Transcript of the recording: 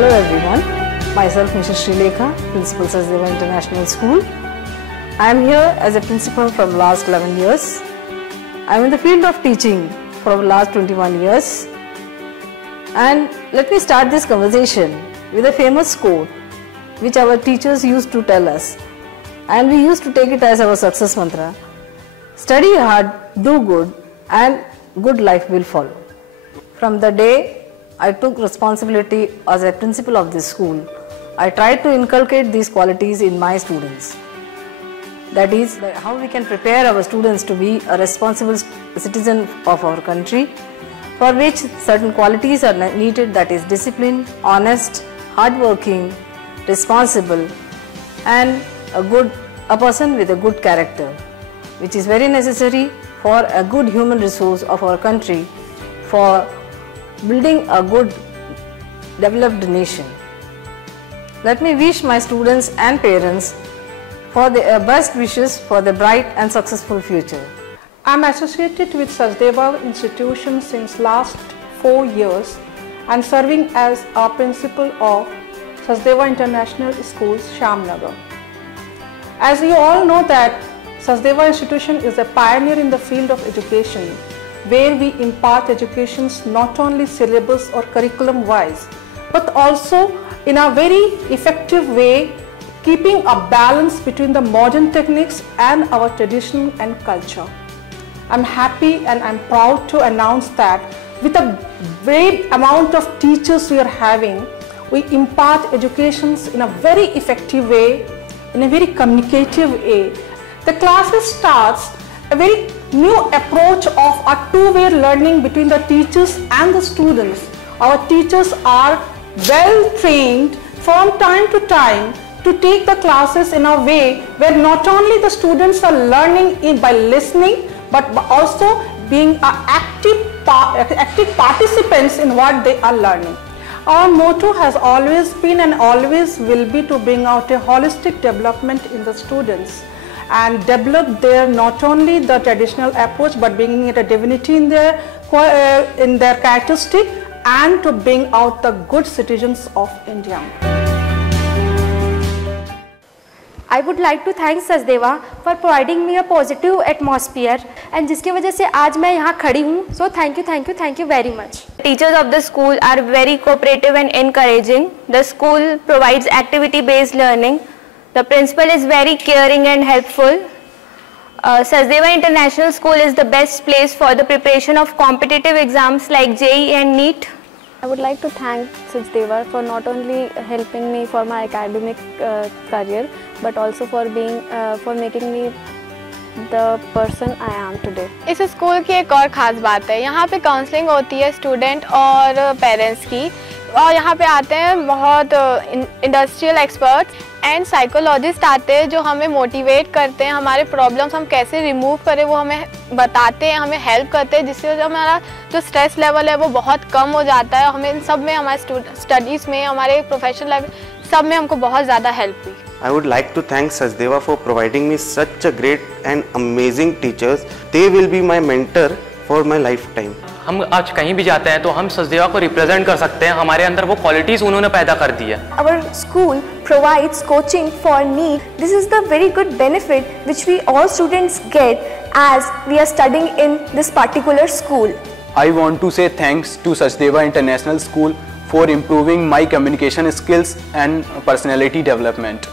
Hello everyone, myself Mrs. Srilekha, Principal Sachdeva International School. I am here as a principal from last 11 years. I am in the field of teaching for the last 21 years. And let me start this conversation with a famous quote which our teachers used to tell us, and we used to take it as our success mantra: study hard, do good, and good life will follow. From the day I took responsibility as a principal of this school, I tried to inculcate these qualities in my students. That is, how we can prepare our students to be a responsible citizen of our country, for which certain qualities are needed, that is discipline, honest, hardworking, responsible, and a person with a good character, which is very necessary for a good human resource of our country, for building a good developed nation. Let me wish my students and parents for their best wishes for the bright and successful future. I am associated with Sachdeva institution since last 4 years and serving as a principal of Sachdeva International Schools, Shyamnagar. As you all know that Sachdeva institution is a pioneer in the field of education, where we impart educations not only syllabus or curriculum wise, but also in a very effective way, keeping a balance between the modern techniques and our tradition and culture. I'm happy and I'm proud to announce that with a great amount of teachers we are having, we impart educations in a very effective way, in a very communicative way. The classes starts a very new approach of a two-way learning between the teachers and the students. Our teachers are well trained from time to time to take the classes in a way where not only the students are learning by listening, but also being active participants in what they are learning. Our motto has always been and always will be to bring out a holistic development in the students and develop their not only the traditional approach but bringing it a divinity in their characteristic and to bring out the good citizens of India. I would like to thank Sachdeva for providing me a positive atmosphere and जिसकी वजह से आज मैं यहाँ खड़ी हूँ. So thank you very much. Teachers of the school are very cooperative and encouraging. The school provides activity-based learning. The principal is very caring and helpful. Sachdeva International School is the best place for the preparation of competitive exams like JEE and NEET. I would like to thank Sachdeva for not only helping me for my academic career, but also for making me the person I am today. इस school की एक और ख़ास बात है, यहाँ पे counselling होती है स्टूडेंट और पेरेंट्स की, और यहाँ पे आते हैं बहुत इंडस्ट्रियल एक्सपर्ट्स एंड साइकोलॉजिस्ट आते हैं जो हमें मोटिवेट करते हैं, हमारे प्रॉब्लम्स हम कैसे रिमूव करें वो हमें बताते हैं, हमें हेल्प करते हैं, जिससे हमारा जो स्ट्रेस लेवल है वो बहुत कम हो जाता है. हमें इन सब में, हमारे स्टडीज़ में, हमारे प्रोफेशनल लाइफ सब में हमको बहुत ज़्यादा हेल्प हुई. I would like to thank Sachdeva for providing me such a great and amazing teachers. They will be my mentor for my lifetime. हम आज कहीं भी जाते हैं तो हम सचदेवा को रिप्रेजेंट कर सकते हैं, हमारे अंदर वो क्वालिटीज उन्होंने पैदा कर दी है. Our school provides coaching for NEET. This is the very good benefit which we all students get as we are studying in this particular school. I want to say thanks to Sachdeva International School for improving my communication skills and personality development.